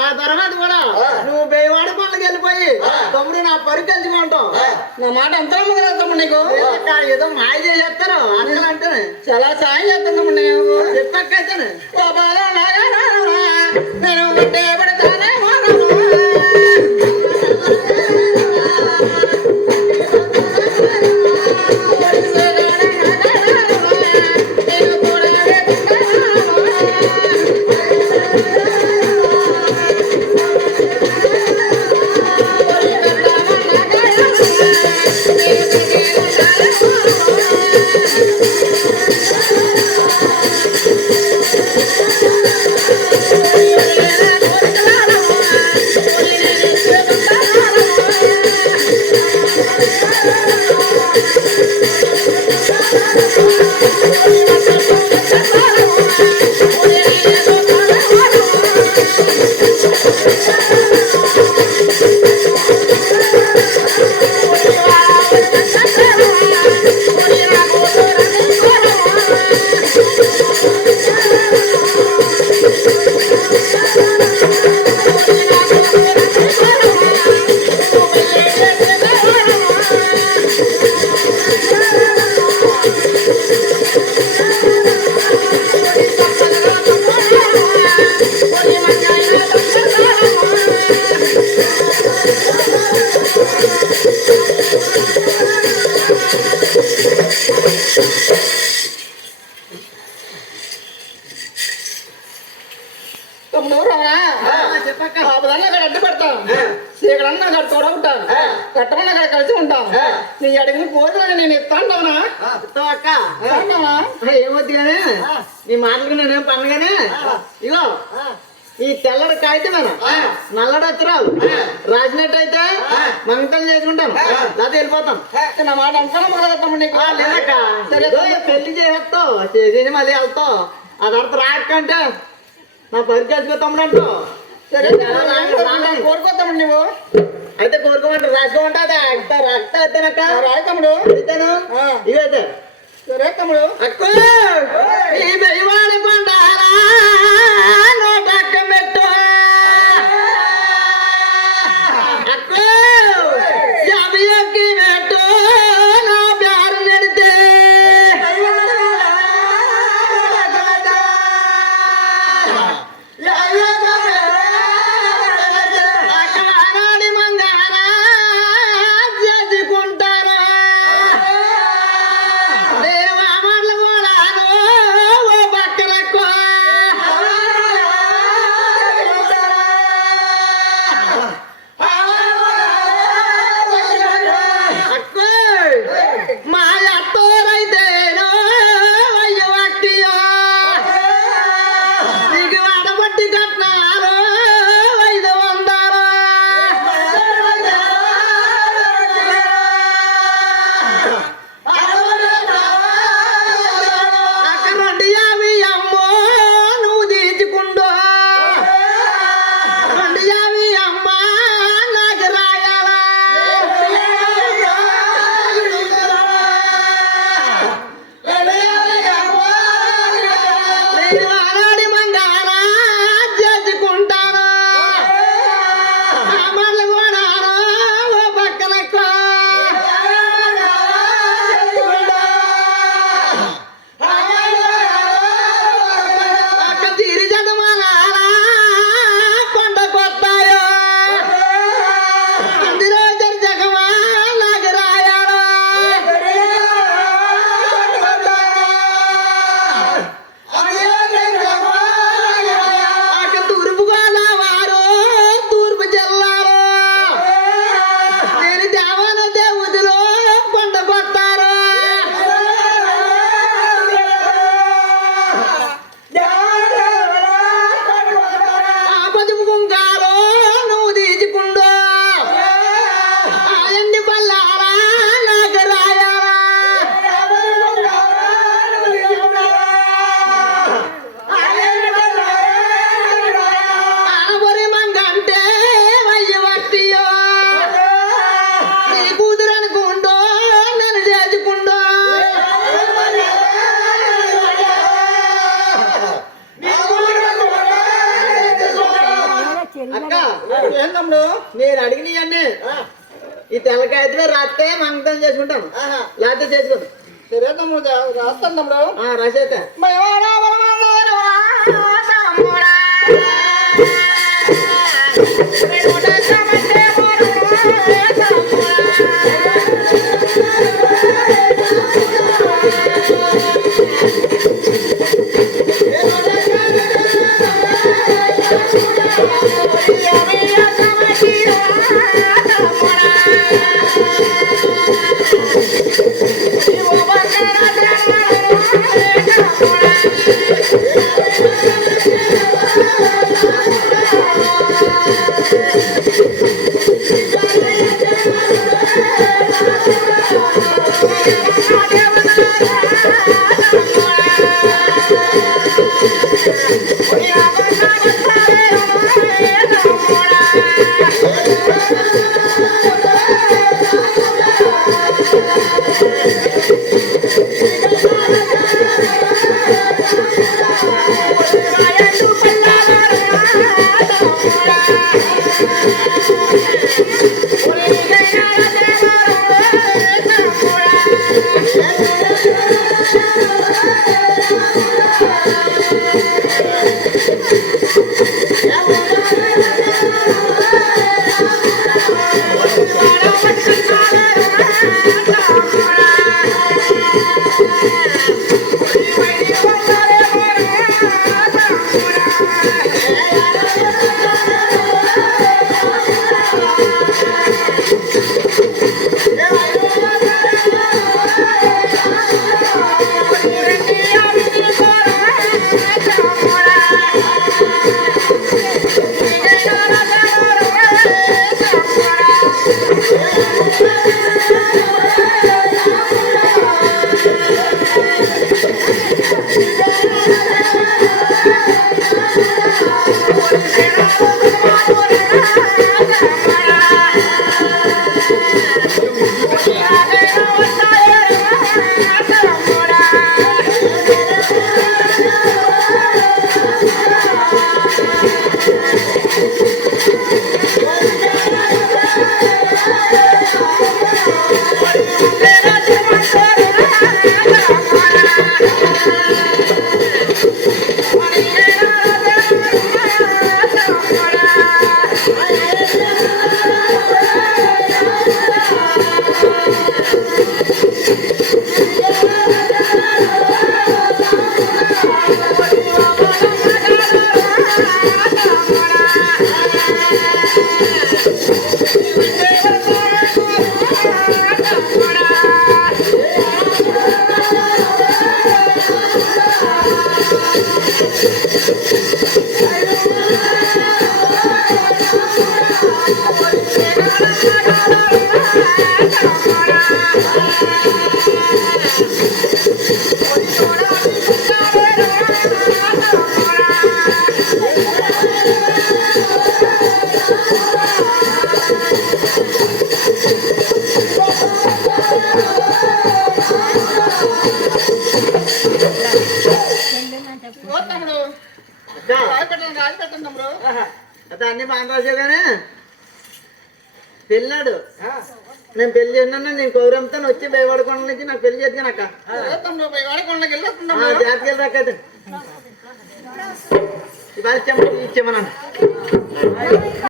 ఆ తర్వాత కూడా నువ్వు బేవాడ పనులకు వెళ్ళిపోయి తమ్ముడు నా పరికెళ్ళమంటావు నా మాట ఎంత నమ్మకం తమ్ముడు నీకు? ఏదో మాయ చేసేస్తారు అసలు అంటేనే చాలా సాయం చేస్తాను తమ్ముడు నీకు చెప్పక్కైతేనే నేను పడతానే తమ్ముడు రావా ఆపదన్న అక్కడ అడ్డు పెడతాం. చీకడన్న అక్కడ తోడవుతాను కట్టమన్న అక్కడ కలిసి ఉంటాం. నీ అడిగిన పోతున్నా నేను ఇస్తాంటావునా అక్క? ఏమొద్దు కానీ నీ మాటలకు నేనేం పన్నగానే ఇగో ఈ తెల్లడి కాగితమేనా నల్లడి అత్తరాలు రాసినట్టయితే మంగళం చేసుకుంటాం. లేకపోతే వెళ్ళిపోతాం. నా మాట అంతా మొదలు తమ్ముడు నీకు? ఏదో పెళ్ళి చేసేస్తావు. చేసేసి మళ్ళీ వెళ్తావు. అది అర్థం రాకంటే నా పరిచయం తమ్ముడు అంటావు సరే నువ్వు అయితే కోరుకోమంటారు రాసుకోమంటే అది రక్త రక్త అయితేనక్క రాయి తమ్ముడు. ఇవైతే సరే తమ్ముడు. నోటక్క అక్క! My. ఈ తెల్లకాయతో రాస్తే మంగళం చేసుకుంటాను లేకపోతే చేసుకోను సరే తమ్ముడు రాస్తాను తమ్ముడు. ఆ, రాసేత అన్ని రాసావు కానీ పెళ్ళాడు. నేను పెళ్ళి చేసినా నేను కౌరంతో వచ్చి భయపడకుండా నుంచి నాకు పెళ్ళి చేస్తాను అక్క. సరే ఇవాళ చెమ్మ ఇచ్చేమన్నాను